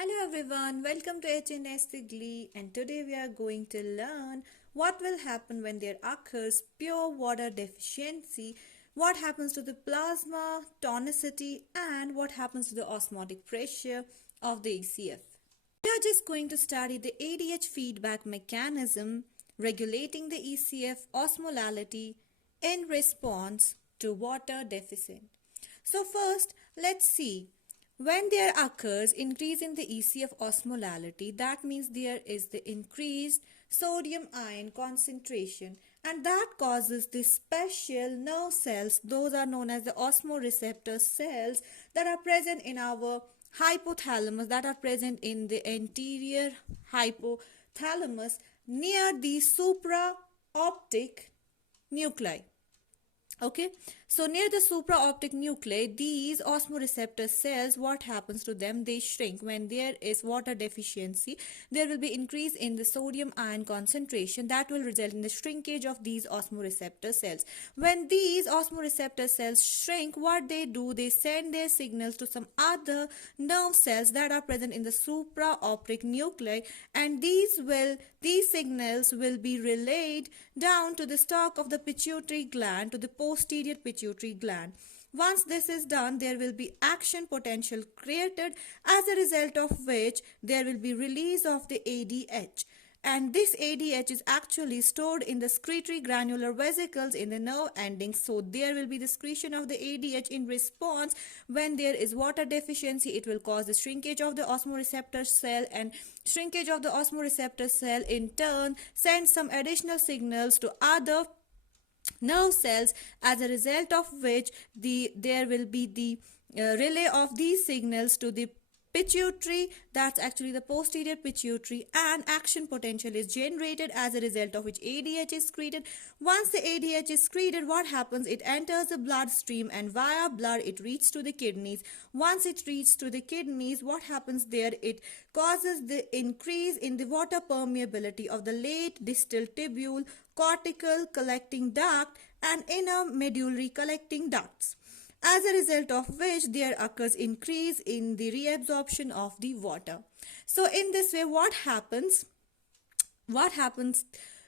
Hello everyone, welcome to HNS Glee, and today we are going to learn what will happen when there occurs pure water deficiency, what happens to the plasma, tonicity, and what happens to the osmotic pressure of the ECF. We are just going to study the ADH feedback mechanism regulating the ECF osmolality in response to water deficit. So first, let's see. When there occurs increase in the ECF osmolality, that means there is the increased sodium ion concentration, and that causes the special nerve cells, those are known as the osmoreceptor cells, that are present in our hypothalamus, that are present in the anterior hypothalamus near the supraoptic nuclei. Okay, so near the supraoptic nuclei, these osmoreceptor cells, what happens to them? They shrink. When there is water deficiency, there will be increase in the sodium ion concentration that will result in the shrinkage of these osmoreceptor cells. When these osmoreceptor cells shrink, what they do, they send their signals to some other nerve cells that are present in the supraoptic nuclei, and these signals will be relayed down to the stalk of the pituitary gland, to the posterior pituitary gland. Once this is done, there will be action potential created, as a result of which there will be release of the ADH. And this ADH is actually stored in the secretory granular vesicles in the nerve endings. So there will be the secretion of the ADH in response. When there is water deficiency, it will cause the shrinkage of the osmoreceptor cell, and shrinkage of the osmoreceptor cell in turn sends some additional signals to other nerve cells, as a result of which there will be the relay of these signals to the pituitary, that's actually the posterior pituitary, and action potential is generated, as a result of which ADH is secreted. Once the ADH is secreted, what happens? It enters the bloodstream, and via blood it reaches to the kidneys. Once it reaches to the kidneys, what happens there? It causes the increase in the water permeability of the late distal tubule, cortical collecting duct, and inner medullary collecting ducts, as a result of which there occurs increase in the reabsorption of the water. So in this way, what happens?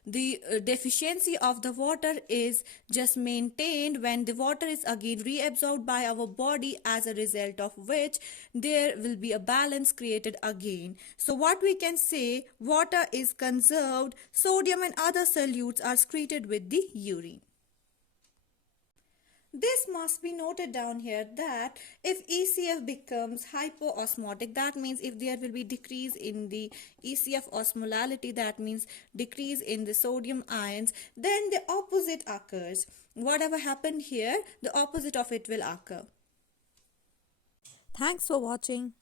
The deficiency of the water is just maintained when the water is again reabsorbed by our body, as a result of which there will be a balance created again. So what we can say, water is conserved, sodium and other solutes are secreted with the urine. This must be noted down here that if ECF becomes hypoosmotic, that means if there will be decrease in the ECF osmolality, that means decrease in the sodium ions, then the opposite occurs. Whatever happened here, the opposite of it will occur. Thanks for watching.